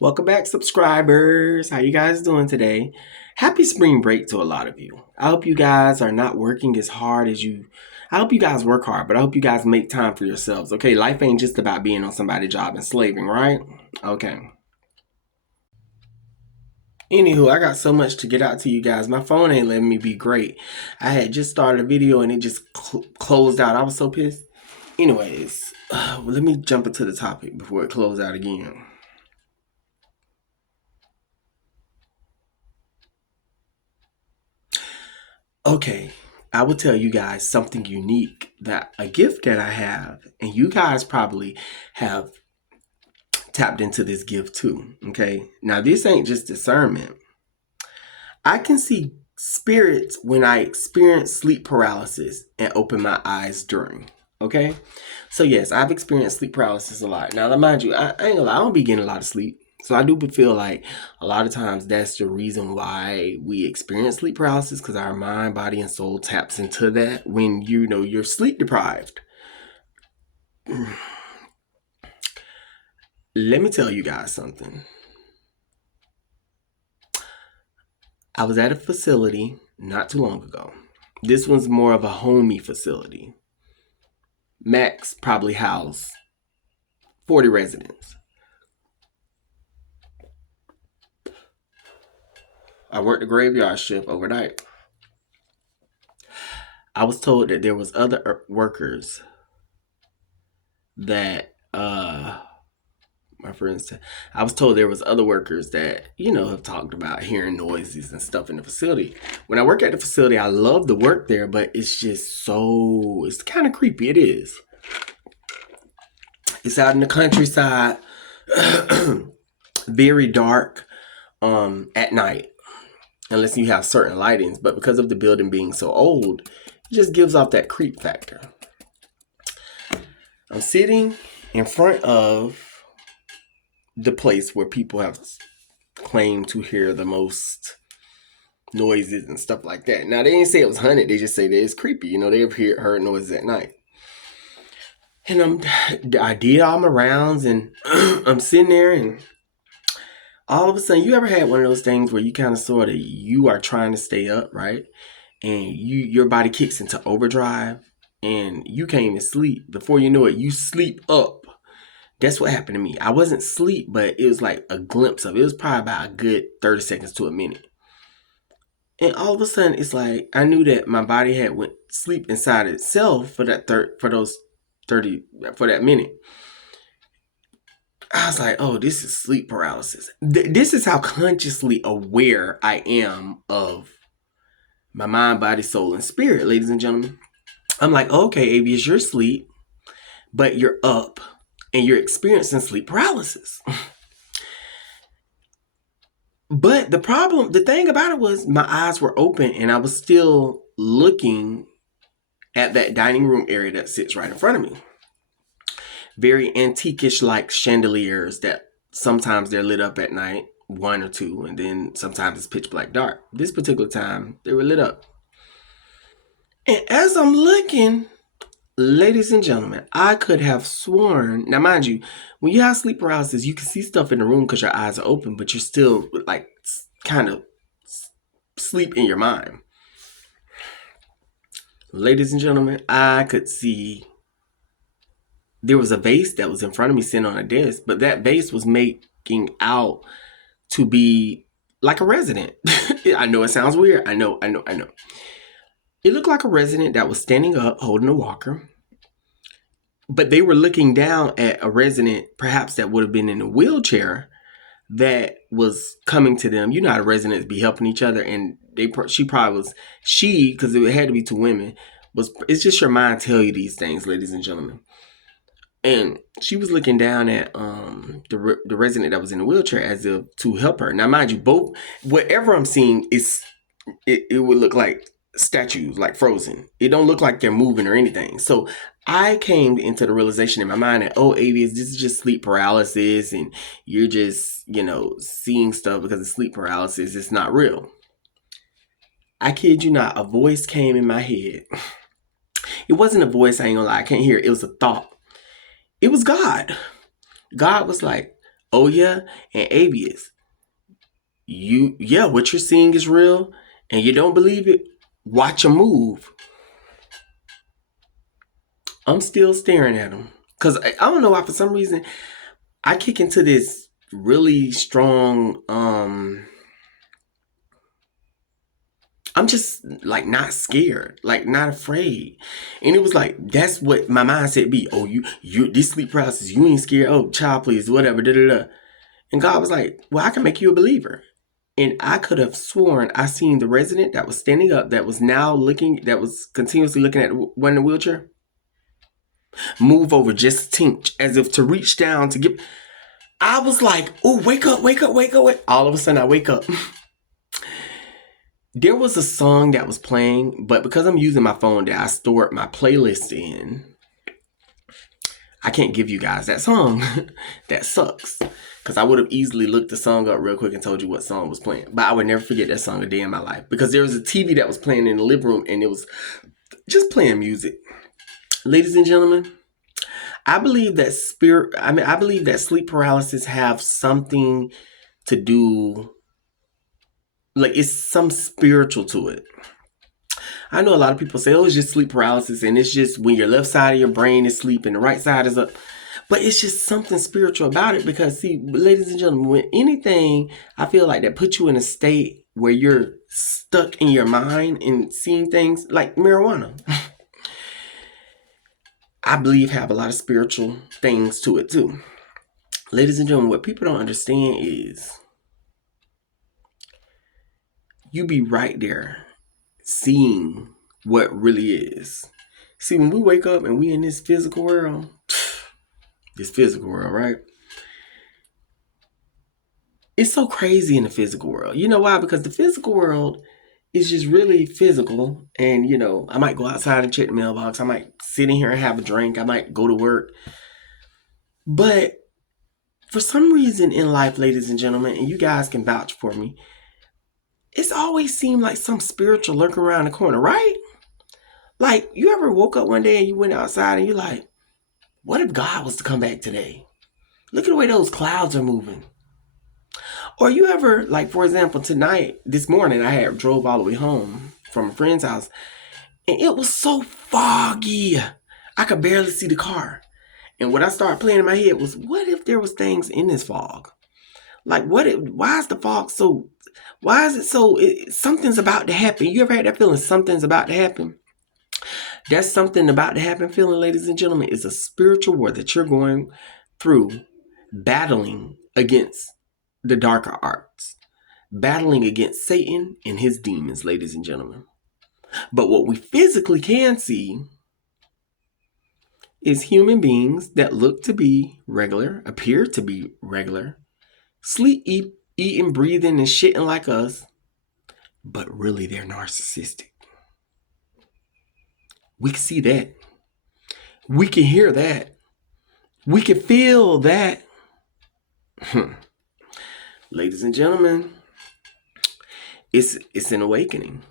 Welcome back, subscribers. How you guys doing today? Happy spring break to a lot of you. I hope you guys are not working as hard as you. I hope you guys work hard, but I hope you guys make time for yourselves. Okay, life ain't just about being on somebody's job and slaving, right? Okay. Anywho, I got so much to get out to you guys. My phone ain't letting me be great. I had just started a video and it just closed out. I was so pissed. Anyways, let me jump into the topic before it closed out again. Okay, I will tell you guys something unique, that a gift that I have, and you guys probably have tapped into this gift too. Okay, now this ain't just discernment. I can see spirits when I experience sleep paralysis and open my eyes during. Okay, so yes, I've experienced sleep paralysis a lot. Now, mind you, I ain't gonna lie, I don't be getting a lot of sleep. So I do feel like a lot of times that's the reason why we experience sleep paralysis, because our mind, body, and soul taps into that when you're sleep deprived. Let me tell you guys something. I was at a facility not too long ago. This one's more of a homey facility. Max probably housed 40 residents. I worked the graveyard shift overnight. I was told that there was other workers that my friends I was told there was other workers that have talked about hearing noises and stuff in the facility. When I work at the facility, I love the work there, but it's just it's kind of creepy. It is. It's out in the countryside, very dark at night, unless you have certain lightings. But because of the building being so old, it just gives off that creep factor. I'm sitting in front of the place where people have claimed to hear the most noises and stuff like that. Now, they didn't say it was haunted. They just say that it's creepy. They've heard noises at night. And I did all my rounds, and I'm sitting there, and all of a sudden, you ever had one of those things where you kind of sort of, you are trying to stay up, right? And your body kicks into overdrive, and you can't even sleep. Before you know it, you sleep up. That's what happened to me. I wasn't asleep, but it was like a glimpse of it. It was probably about a good 30 seconds to a minute. And all of a sudden, it's like I knew that my body had went sleep inside itself for that for that minute. I was like, oh, this is sleep paralysis. This is how consciously aware I am of my mind, body, soul, and spirit, ladies and gentlemen. I'm like, okay, Avius, you're asleep, but you're up and you're experiencing sleep paralysis. But the thing about it was my eyes were open and I was still looking at that dining room area that sits right in front of me. Very antique-ish like chandeliers that sometimes they're lit up at night, one or two, and then sometimes it's pitch black dark. This particular time, they were lit up. And as I'm looking, ladies and gentlemen, I could have sworn. Now, mind you, when you have sleep paralysis, you can see stuff in the room because your eyes are open, but you're still like kind of sleep in your mind. Ladies and gentlemen, I could see there was a vase that was in front of me sitting on a desk, but that vase was making out to be like a resident. I know it sounds weird. I know. It looked like a resident that was standing up holding a walker. But they were looking down at a resident, perhaps that would have been in a wheelchair, that was coming to them. You know how the residents be helping each other, and she probably was, because it had to be two women, it's just your mind tell you these things, ladies and gentlemen. And she was looking down at the resident that was in a wheelchair as if to help her. Now, mind you, both, whatever I'm seeing, it would look like statues, like frozen. It don't look like they're moving or anything. So I came into the realization in my mind that, oh, Avius, this is just sleep paralysis, and you're just, seeing stuff because of sleep paralysis. It's not real. I kid you not, a voice came in my head. It wasn't a voice, I ain't gonna lie, I can't hear it. It was a thought. It was God. God was like, Oh yeah, and Avius, what you're seeing is real, and you don't believe it. Watch a move. I'm still staring at him because I don't know why. For some reason, I kick into this really strong. I'm just like not scared, like not afraid. And it was like that's what my mindset be. Oh, you this sleep paralysis, you ain't scared. Oh, child, please, whatever. Da da da. And God was like, well, I can make you a believer. And I could have sworn I seen the resident that was standing up, that was now looking, that was continuously looking at one in the wheelchair, move over just a tinch, as if to reach down to get. I was like, oh, wake up, wake up, wake up, wake. All of a sudden, I wake up. There was a song that was playing, but because I'm using my phone that I stored my playlist in, I can't give you guys that song. That sucks. Because I would have easily looked the song up real quick and told you what song was playing. But I would never forget that song a day in my life. Because there was a TV that was playing in the living room and it was just playing music. Ladies and gentlemen, I believe that sleep paralysis have something to do, like it's some spiritual to it. I know a lot of people say, oh, it's just sleep paralysis and it's just when your left side of your brain is asleep and the right side is up. But it's just something spiritual about it because, see, ladies and gentlemen, when anything, I feel like that puts you in a state where you're stuck in your mind and seeing things like marijuana, I believe have a lot of spiritual things to it too. Ladies and gentlemen, what people don't understand is you be right there seeing what really is. See, when we wake up and we in this physical world, right? It's so crazy in the physical world. You know why? Because the physical world is just really physical. And, I might go outside and check the mailbox. I might sit in here and have a drink. I might go to work. But for some reason in life, ladies and gentlemen, and you guys can vouch for me, it's always seemed like some spiritual lurking around the corner, right? Like, you ever woke up one day and you went outside and you're like, what if God was to come back today? Look at the way those clouds are moving. Or you ever, like, for example, this morning, I drove all the way home from a friend's house, and it was so foggy. I could barely see the car. And what I started playing in my head was, what if there was things in this fog? Like, why is the fog so, why is it so, something's about to happen. You ever had that feeling something's about to happen? That's something about to happen feeling, ladies and gentlemen, is a spiritual war that you're going through, battling against the darker arts, battling against Satan and his demons, ladies and gentlemen. But what we physically can see is human beings that look to be regular, appear to be regular, sleep, eating, breathing, and shitting like us, but really they're narcissistic. We can see that. We can hear that. We can feel that. Ladies and gentlemen, it's an awakening.